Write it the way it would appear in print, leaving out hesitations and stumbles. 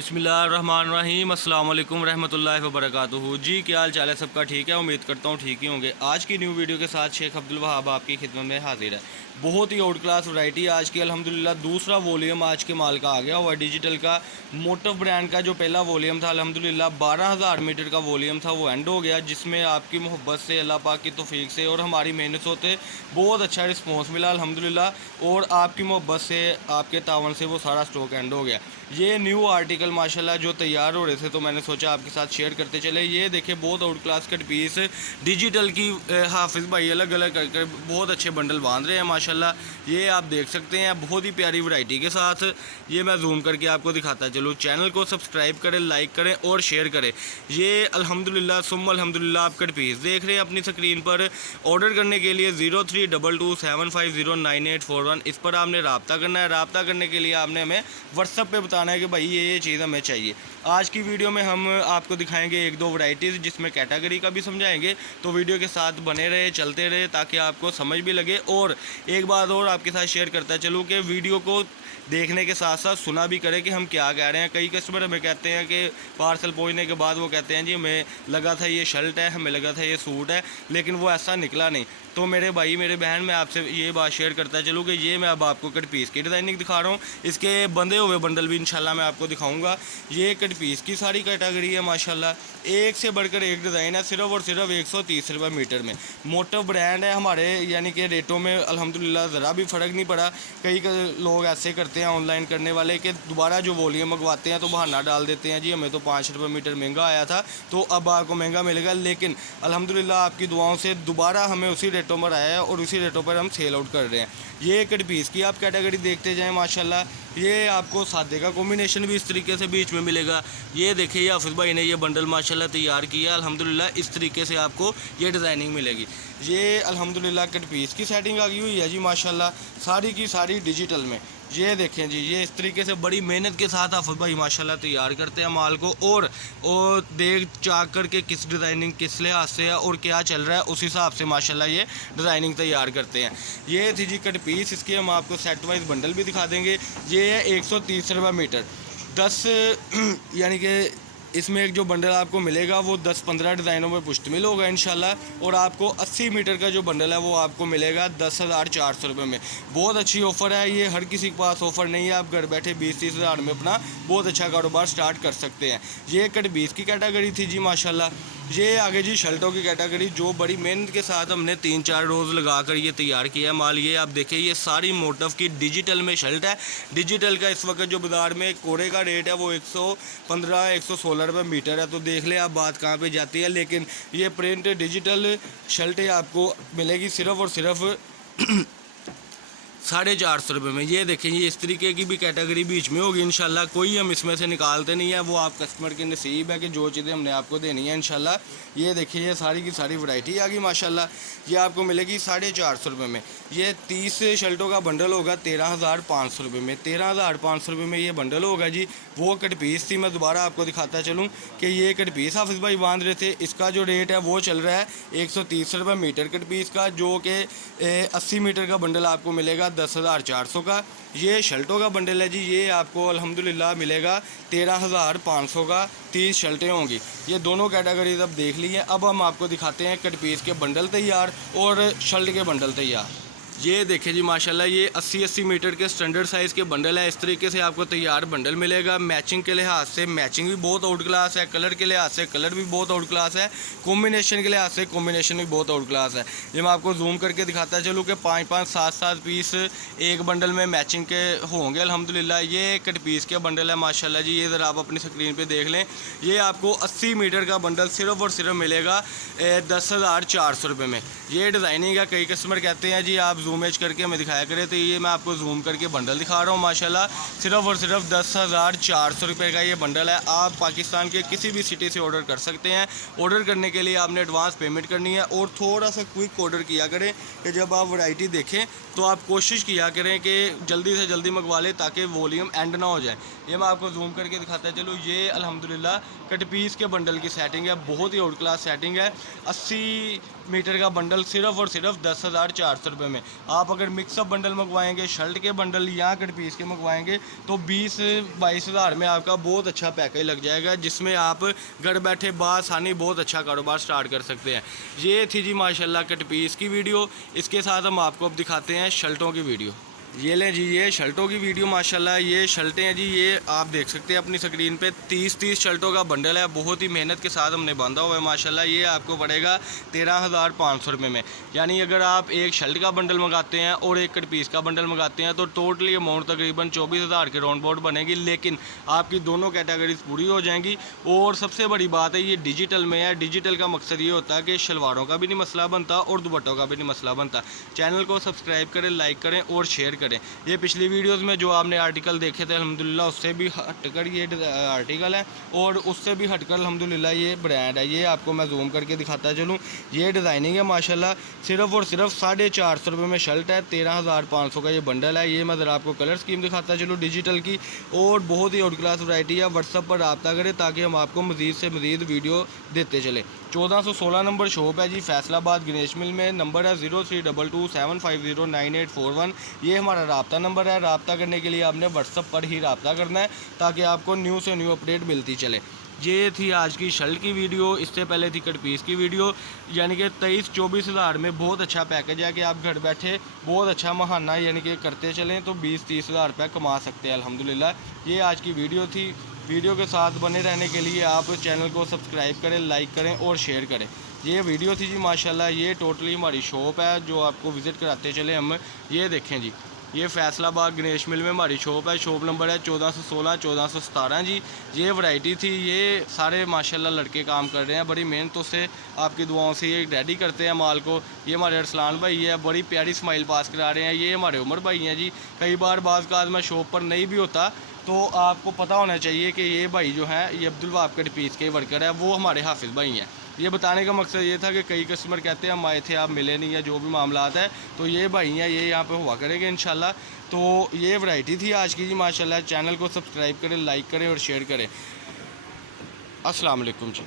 बिस्मिल्लाहिर्रहमानिर्रहीम अस्सलाम वालेकुम रहमतुल्लाहि व बरकातुहू। जी क्या हाल चाल है सबका? ठीक है, उम्मीद करता हूँ ठीक ही होंगे। आज की न्यू वीडियो के साथ शेख अब्दुल वहाब आपकी खिदमत में हाजिर है। बहुत ही आउट क्लास वैरायटी आज की अल्हम्दुलिल्लाह दूसरा वॉल्यूम आज के माल का आ गया हुआ डिजिटल का। मोटिव ब्रांड का जो पहला वॉल्यूम था अल्हम्दुलिल्लाह 12,000 मीटर का वॉल्यूम था, वो एंड हो गया, जिसमें आपकी मोहब्बत से, अल्लाह पाक की तौफीक से और हमारी मेहनत से बहुत अच्छा रिस्पॉन्स मिला अल्हम्दुलिल्लाह। और आपकी मोहब्बत से, आपके तावन से वो सारा स्टॉक एंड हो गया। ये न्यू आर्टिकल माशाल्लाह जो तैयार हो रहे थे तो मैंने सोचा आपके साथ शेयर करते चले। ये देखिए बहुत out class cut piece digital की हाफिज़ भाई अलग अलग करके बहुत अच्छे बंडल बांध रहे हैं माशाल्लाह। ये आप देख सकते हैं बहुत ही प्यारी वैरायटी के साथ। ये मैं जूम करके आपको दिखाता चलूँ। चैनल को सब्सक्राइब करें, लाइक करें और शेयर करें। ये अल्हम्दुलिल्लाह सुम्मा अल्हम्दुलिल्लाह आप कट पीस देख रहे हैं अपनी स्क्रीन पर। ऑर्डर करने के लिए 032275098141 इस पर आपने रब्ता करना है। रब्ता करने के लिए आपने हमें व्हाट्सएप पे बताना है कि भाई ये चीज़ हमें चाहिए। आज की वीडियो में हम आपको दिखाएंगे एक दो वैरायटीज़, जिसमें कैटेगरी का भी समझाएंगे। तो वीडियो के साथ बने रहे, चलते रहे, ताकि आपको समझ भी लगे। और एक बात और आपके साथ शेयर करता चलूँ कि वीडियो को देखने के साथ साथ सुना भी करें कि हम क्या कह रहे हैं। कई कस्टमर हमें कहते हैं कि पार्सल पहुंचने के बाद वो कहते हैं जी हमें लगा था ये शर्ट है, हमें लगा था ये सूट है, लेकिन वो ऐसा निकला नहीं। तो मेरे भाई मेरे बहन, मैं आपसे ये बात शेयर करता चलूँ कि ये मैं अब आपको कट पीस की डिज़ाइनिंग दिखा रहा हूँ। इसके बंधे हुए बंडल भी इंशाल्लाह मैं आपको दिखाऊंगा। ये कट पीस की सारी कैटेगरी है माशाल्लाह, एक से बढ़कर एक डिज़ाइन है, सिर्फ और सिर्फ 130 रुपये मीटर में। मोटिव ब्रांड है हमारे, यानी कि रेटों में अल्हम्दुलिल्लाह ज़रा भी फ़र्क नहीं पड़ा। कई लोग ऐसे करते हैं ऑनलाइन करने वाले कि दोबारा जो वॉल्यूम मंगवाते हैं तो बहाना डाल देते हैं जी हमें तो 5 रुपये मीटर महंगा आया था तो अब आपको महंगा मिलेगा। लेकिन अल्हम्दुलिल्लाह आपकी दुआओं से दोबारा हमें उसी रेटों पर आया है और उसी रेटों पर हम सेल आउट कर रहे हैं। ये कट पीस की आप कैटेगरी देखते जाएं माशाल्लाह। ये आपको सादे का कॉम्बिनेशन भी इस तरीके से बीच में मिलेगा। ये देखिए ये हाफिज़ भाई ने ये बंडल माशाल्लाह तैयार किया अल्हम्दुलिल्लाह। इस तरीके से आपको ये डिज़ाइनिंग मिलेगी। ये अल्हम्दुलिल्लाह कट पीस की सेटिंग आ गई हुई है जी माशाल्लाह, सारी की सारी डिजिटल में। ये देखें जी, ये इस तरीके से बड़ी मेहनत के साथ हाफिज़ भाई माशाल्लाह तैयार करते हैं माल को। और देख चाक करके किस डिज़ाइनिंग किस लिहाज से है और क्या चल रहा है उस हिसाब से माशाल्लाह ये डिज़ाइनिंग तैयार करते हैं। ये थी जी कट पीस। इसके हम आपको सेट वाइज बंडल भी दिखा देंगे। ये है 130 रुपये मीटर 10 यानी कि इसमें एक जो बंडल आपको मिलेगा वो 10-15 डिज़ाइनों में पुश्तमिल होगा इंशाल्लाह। और आपको 80 मीटर का जो बंडल है वो आपको मिलेगा 10,400 रुपये में। बहुत अच्छी ऑफ़र है ये, हर किसी के पास ऑफ़र नहीं है। आप घर बैठे 20-30 हज़ार में अपना बहुत अच्छा कारोबार स्टार्ट कर सकते हैं। ये कट 20 की कैटेगरी थी जी माशाल्लाह। ये आगे जी शर्टों की कैटेगरी, जो बड़ी मेहनत के साथ हमने 3-4 रोज़ लगा कर ये तैयार किया है माल। ये आप देखें ये सारी मोटिव की डिजिटल में शर्ट है। डिजिटल का इस वक्त जो बाज़ार में कोरे का रेट है वो 115-116 रुपये मीटर है। तो देख ले आप बात कहाँ पे जाती है। लेकिन ये प्रिंट डिजिटल शर्टें आपको मिलेगी सिर्फ़ और सिर्फ 450 रुपये में। ये देखें ये इस तरीके की भी कैटेगरी बीच में होगी इंशाल्लाह। कोई हम इसमें से निकालते नहीं है, वो आप कस्टमर के नसीब है कि जो चीज़ें हमने आपको देनी है इंशाल्लाह। ये देखिए ये सारी की सारी वैरायटी आ गई माशाल्लाह। ये आपको मिलेगी 450 रुपये में। ये 30 शर्टों का बंडल होगा 13,500 रुपये में। 13,500 रुपये में ये बंडल होगा जी। वो कट पीस थी, मैं दोबारा आपको दिखाता चलूँ कि ये कट पीस हाफिज़ भाई बांध रहे थे। इसका जो रेट है वो चल रहा है 130 रुपये मीटर कट पीस का, जो कि 80 मीटर का बंडल आपको मिलेगा 10,400 का। ये शर्टों का बंडल है जी, ये आपको अल्हम्दुलिल्लाह मिलेगा 13,500 का। 30 शर्टें होंगी। ये दोनों कैटेगरीज अब देख ली हैं। अब हम आपको दिखाते हैं कट पीस के बंडल तैयार और शर्ट के बंडल तैयार। ये देखें जी माशाल्लाह ये 80-80 मीटर के स्टैंडर्ड साइज़ के बंडल है। इस तरीके से आपको तैयार बंडल मिलेगा। मैचिंग के लिहाज से मैचिंग भी बहुत आउट क्लास है, कलर के लिहाज से कलर भी बहुत आउट क्लास है, कॉम्बिनेशन के लिहाज से कॉम्बिनेशन भी बहुत आउट क्लास है। ये मैं आपको जूम करके दिखाता चलूँ कि 5-5, 7-7 पीस एक बंडल में मैचिंग के होंगे अल्हम्दुलिल्लाह। ये कट पीस के बंडल है माशाल्लाह जी। ये ज़रा आप अपनी स्क्रीन पर देख लें। ये आपको 80 मीटर का बंडल सिर्फ़ और सिर्फ मिलेगा 10,400 रुपये में। ये डिज़ाइनिंग है। कई कस्टमर कहते हैं जी आप जूम एज करके हमें दिखाया करें, तो ये मैं आपको जूम करके बंडल दिखा रहा हूँ माशाल्लाह। सिर्फ और सिर्फ 10,400 रुपये का ये बंडल है। आप पाकिस्तान के किसी भी सिटी से ऑर्डर कर सकते हैं। ऑर्डर करने के लिए आपने एडवांस पेमेंट करनी है और थोड़ा सा क्विक ऑर्डर किया करें कि जब आप वैरायटी देखें तो आप कोशिश किया करें कि जल्दी से जल्दी मंगवा लें ताकि वॉल्यूम एंड ना हो जाए। ये मैं आपको जूम करके दिखाता चलूँ। ये अल्हम्दुलिल्लाह कट पीस के बंडल की सेटिंग है, बहुत ही आउट क्लास सेटिंग है। 80 मीटर का बंडल सिर्फ और सिर्फ 10,400 रुपये में। आप अगर मिक्सअप बंडल मंगवाएंगे, शर्ट के बंडल या कट पीस के मंगवाएंगे तो 20-22 हज़ार में आपका बहुत अच्छा पैकेज लग जाएगा, जिसमें आप घर बैठे बासानी बहुत अच्छा कारोबार स्टार्ट कर सकते हैं। ये थी जी माशाल्लाह कट पीस की वीडियो। इसके साथ हम आपको अब दिखाते हैं शर्टों की वीडियो। ये लें जी, ये शर्टों की वीडियो माशाल्लाह। ये शर्टें हैं जी, ये आप देख सकते हैं अपनी स्क्रीन पे 30 शर्टों का बंडल है। बहुत ही मेहनत के साथ हमने बांधा हुआ है माशाल्लाह। ये आपको पड़ेगा 13,500 रुपये में। यानी अगर आप एक शर्ट का बंडल मंगाते हैं और एक कट पीस का बंडल मंगाते हैं तो टोटली अमाउंट तकरीबन 24,000 के राउंड अबाउट बनेगी, लेकिन आपकी दोनों कैटेगरीज पूरी हो जाएंगी। और सबसे बड़ी बात है, ये डिजिटल में है। डिजिटल का मकसद ये होता है कि शलवारों का भी नहीं मसला बनता और दुपट्टों का भी नहीं मसला बनता। चैनल को सब्सक्राइब करें, लाइक करें और शेयर करें। ये पिछली वीडियोस में जो आपने आर्टिकल देखे थे अल्हम्दुलिल्लाह उससे भी हटकर ये आर्टिकल है और उससे भी हटकर अल्हम्दुलिल्लाह ये ब्रांड है। ये आपको मैं जूम करके दिखाता चलूँ। ये डिज़ाइनिंग है माशाल्लाह। सिर्फ और सिर्फ 450 रुपये में शर्ट है, 13,500 का ये बंडल है। ये मैं ज़रा आपको कलर स्कीम दिखाता चलूँ डिजिटल की, और बहुत ही आउट क्लास वैरायटी है। व्हाट्सअप पर रब्ता करें ताकि हम आपको मज़ीद से मज़ीद वीडियो देते चले। 1416 नंबर शॉप है जी, फैसलाबाद गणेश मिल में। नंबर है 032275098141। ये हमारा रब्ता नंबर है। रब्ता करने के लिए आपने व्हाट्सअप पर ही रब्ता करना है ताकि आपको न्यू से न्यू अपडेट मिलती चले। ये थी आज की शर्ट की वीडियो। इससे पहले थी कट पीस की वीडियो। यानी कि 23-24 हज़ार में बहुत अच्छा पैकेज है कि आप घर बैठे बहुत अच्छा महाना यानी कि करते चलें तो 20-30 हज़ार रुपये कमा सकते हैं अल्हम्दुलिल्लाह। ये आज की वीडियो थी। वीडियो के साथ बने रहने के लिए आप चैनल को सब्सक्राइब करें, लाइक करें और शेयर करें। ये वीडियो थी जी माशाल्लाह। ये टोटली हमारी शॉप है जो आपको विज़िट कराते चले हम। ये देखें जी, ये फैसलाबाद गणेश मिल में हमारी शॉप है। शॉप नंबर है 1416 1417 जी। ये वैरायटी थी। ये सारे माशाल्लाह लड़के काम कर रहे हैं बड़ी मेहनतों से, आपकी दुआओं से ये रेडी करते हैं माल को। ये हमारे अरसलान भाई है, बड़ी प्यारी स्माइल पास करा रहे हैं। ये हमारे उमर भाई हैं जी। कई बार बाज़ का मैं शॉप पर नहीं भी होता तो आपको पता होना चाहिए कि ये भाई जो है ये अब्दुल वहाब कट पीस के वर्कर है, वो हमारे हाफिज़ भाई हैं। ये बताने का मकसद ये था कि कई कस्टमर कहते हैं हम आए थे आप मिले नहीं, या जो भी मामलात है, तो ये भाई हैं, ये यहाँ पे हुआ करेंगे इंशाल्लाह। तो ये वैरायटी थी आज की जी माशाल्लाह। चैनल को सब्सक्राइब करें, लाइक करें और शेयर करें। अस्सलाम वालेकुम जी।